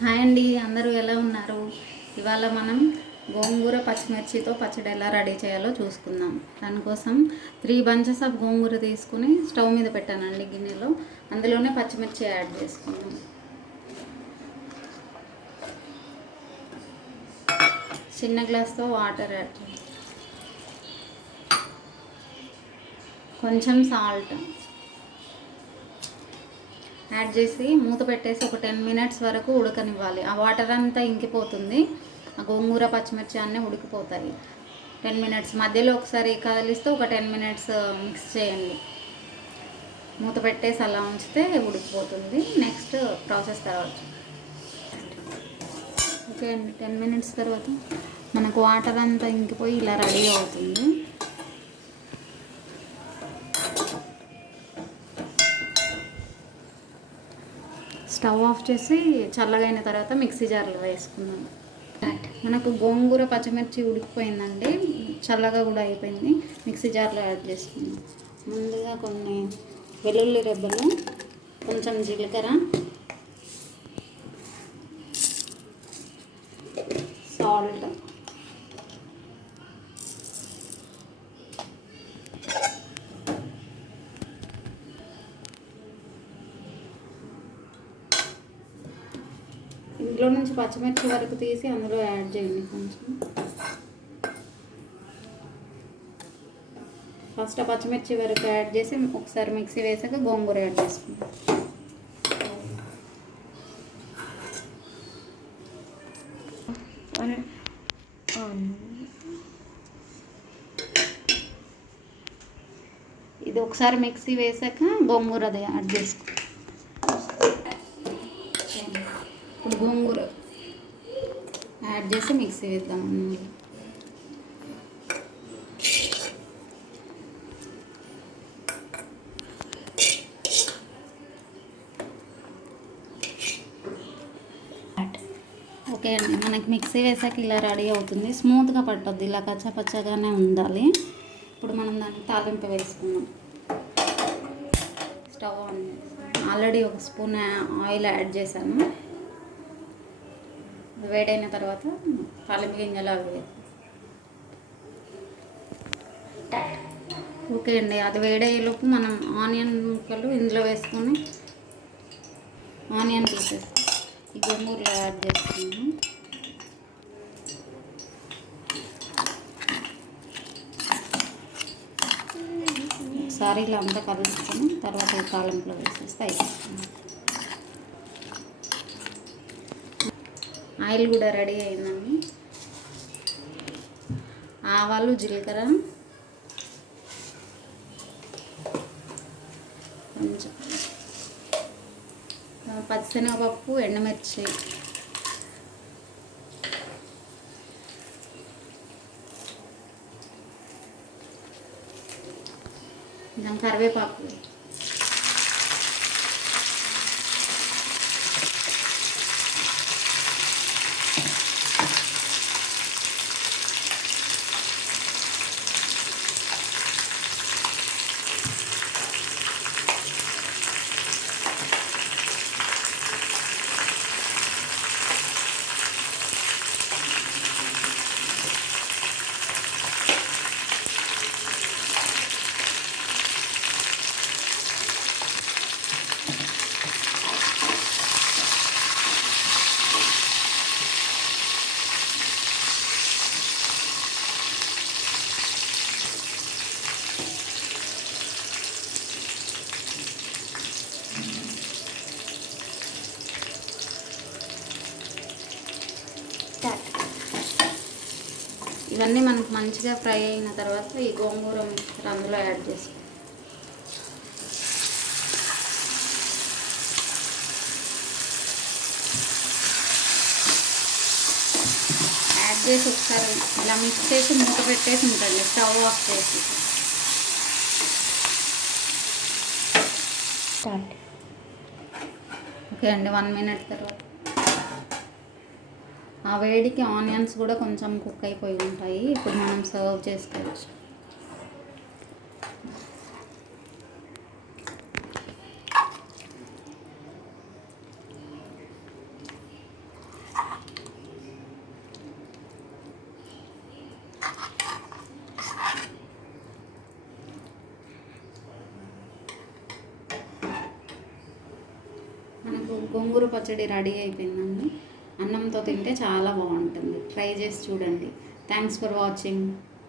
Hi అండి, అందరూ ఎలా ఉన్నారు? ఇవాళ మనం గోంగూర పచ్చిమిర్చితో పచ్చడి ఎలా రెడీ చేయాలో చూసుకుందాం. దానికోసం 3 బంచెస్ ఆఫ్ గోంగూర తీసుకుని స్టవ్ మీద పెట్టానండి గిన్నెలో. అందులోనే పచ్చిమిర్చి యాడ్ చేసుకుందాం. చిన్న గ్లాస్తో వాటర్ యాడ్ చేయాలి. కొంచెం సాల్ట్ యాడ్ చేసి మూత పెట్టేసి ఒక 10 మినిట్స్ వరకు ఉడకనివ్వాలి. ఆ వాటర్ అంతా ఇంకిపోతుంది, ఆ గోంగూర పచ్చిమిర్చి అన్నీ ఉడికిపోతాయి. 10 మినిట్స్ మధ్యలో ఒకసారి కదిలిస్తే ఒక 10 మినిట్స్ మిక్స్ చేయండి. మూత పెట్టేసి అలా ఉంచితే ఉడికిపోతుంది. నెక్స్ట్ ప్రాసెస్ తర్వాత ఓకే అండి. 10 మినిట్స్ తర్వాత మనకు వాటర్ అంతా ఇంకిపోయి ఇలా రెడీ అవుతుంది. స్టవ్ ఆఫ్ చేసి చల్లగైన తర్వాత మిక్సీ జార్లో వేసుకుందాం. మనకు గోంగూర పచ్చిమిర్చి ఉడికిపోయిందండి, చల్లగా కూడా అయిపోయింది. మిక్సీ జార్లో యాడ్ చేసుకుందాం. ముందుగా కొన్ని వెల్లుల్లి రెబ్బలు, కొంచెం జీలకర్ర, సాల్ట్, ఇందులో నుంచి పచ్చిమిర్చి వరకు తీసి అందులో యాడ్ చేయండి. కొంచెం ఫస్ట్ పచ్చిమిర్చి వరకు యాడ్ చేసి ఒకసారి మిక్సీ వేసాక గోంగూర యాడ్ చేసుకుంటాం. ఇది ఒకసారి మిక్సీ వేసాక గోంగూర అది యాడ్ చేసుకో. ఇప్పుడు గోంగూర యాడ్ చేసి మిక్సీ వేద్దాం. ఓకే అండి, మనకి మిక్సీ వేసాక ఇలా రెడీ అవుతుంది. స్మూత్గా పట్టొద్దు, ఇలా కచ్చపచ్చగానే ఉండాలి. ఇప్పుడు మనం దాన్ని తాలింపు వేసుకుందాం. స్టవ్ ఆన్ చేసి ఆల్రెడీ ఒక స్పూన్ ఆయిల్ యాడ్ చేశాను. వేడైన తర్వాత తాలింపు గింజలు అవి. ఓకే అండి, అది వేడయ్యేలోపు మనం ఆనియన్ ముక్కలు ఇందులో వేసుకొని ఆనియన్ పీసెస్ ఈ గోంగూరలో యాడ్ చేసుకున్నాము. ఒకసారి ఇలా అంతా కలుసుకొని తర్వాత తాలింపులో వేసేస్తే అయిపోతుంది. ఆయిల్ కూడా రెడీ అయిందండి. ఆవాలు, జీలకర్ర, కొంచెం పచ్చిశనగపప్పు, ఎండుమిర్చి, కొంచెం కరివేపాకు, ఇవన్నీ మనకు మంచిగా ఫ్రై అయిన తర్వాత ఈ గోంగూర మిక్చర్ అందులో యాడ్ చేసుకోవాలి. యాడ్ చేసి ఒకసారి ఇలా మిక్స్ చేసి మూత పెట్టేసి ఉంటుంది. స్టవ్ ఆఫ్ చేసి ఓకే అండి. 1 మినిట్ తర్వాత ఆ వేడికి ఆనియన్స్ కూడా కొంచెం కుక్ అయిపోయి ఉంటాయి. ఇప్పుడు మనం సర్వ్ చేసుకోవచ్చు. గోంగూర పచ్చడి రెడీ అయిపోయిందండి. అన్నంతో తింటే చాలా బాగుంటుంది. ట్రై చేసి చూడండి. Thanks for watching.